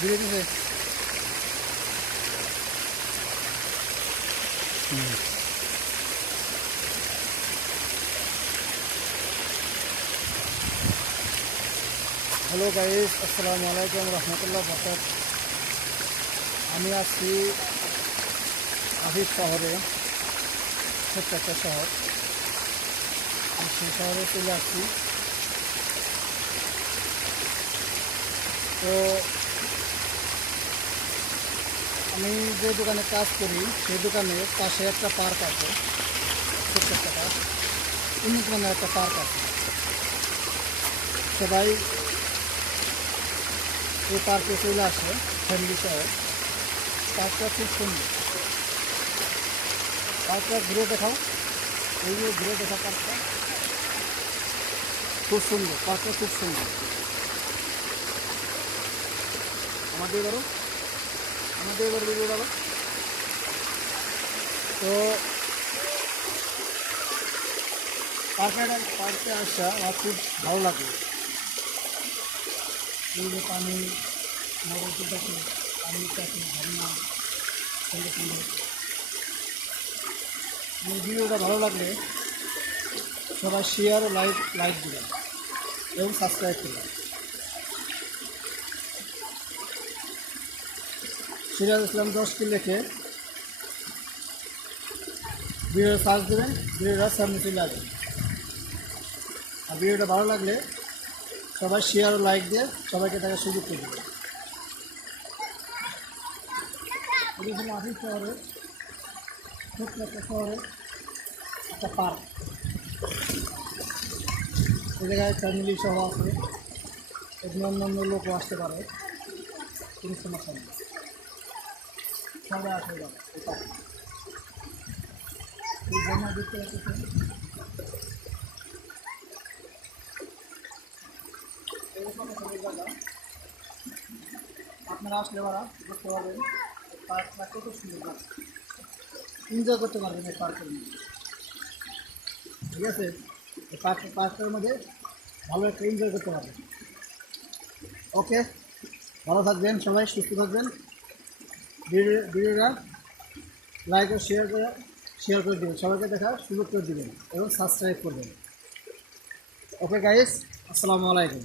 ধীরে ধীরে hello guys, আসসালামু আলাইকুম রহমতুল্লাহ বরকাত। আমি আছি আফিফ শহরে, ছোট্ট একটা শহর। আমি সেই শহরে চলে আসছি। তো আমি যে দোকানে কাজ করি সেই দোকানের পাশে একটা পার্ক আছে, ছোট্ট একটা পার্ক, উন্নত মানের একটা পার্ক আছে। সবাই এই পার্কে চলে আসে ফ্যামিলি সহ। পার্কটা খুব সুন্দর। পার্কটা ঘুরে দেখাও, এই যে ঘুরে দেখা পার্কটা খুব সুন্দর। পার্কটা খুব সুন্দর। আমাদের এবার ভিডিও দাও। তো পার্কে আসা আমার খুব ভালো লাগে। এই যে পানি, নদীতে দেখে পানির কাছে ঝর্ণা, সুন্দর সুন্দর। আমার ভিডিওটা ভালো লাগলে সবাই শেয়ার ও লাইক দেবেন এবং সাবস্ক্রাইব করবেন। সিরাজ ইসলাম 10 কি লিখে ভিডিও সার্চ দেবেন, ভিডিওটা সামনে চলে আসবে। আর ভিডিওটা ভালো লাগলে সবাই শেয়ার ও লাইক দিয়ে সবাইকে দেখার সুযোগ করে দেবে। এটা হলো আফিফ শহরে, ছোট্ট একটা শহরে একটা পার্ক। এই জায়গায় ফ্যামিলি সহ আছে, এখানে অন্যান্য লোকও আসতে পারে, কোনো সমস্যা নেই। সবাই আসে যাবে এই পার্কে। এই জন্য দেখতে পাচ্ছেন আপনারা আসলে ওরা দেখতে পারবেন পার্কটা কত সুন্দর, এনজয় করতে পারবেন এই পার্কের মধ্যে। ঠিক আছে, এই পার্কটার মধ্যে ভালো একটা এনজয় করতে পারবেন। ওকে, ভালো থাকবেন সবাই, সুস্থ থাকবেন। ভিডিওটা লাইক ও শেয়ার করে দেবেন, সবাইকে দেখার সুযোগ করে দেবেন এবং সাবস্ক্রাইব করবেন। ওকে গাইস, আসসালামু আলাইকুম।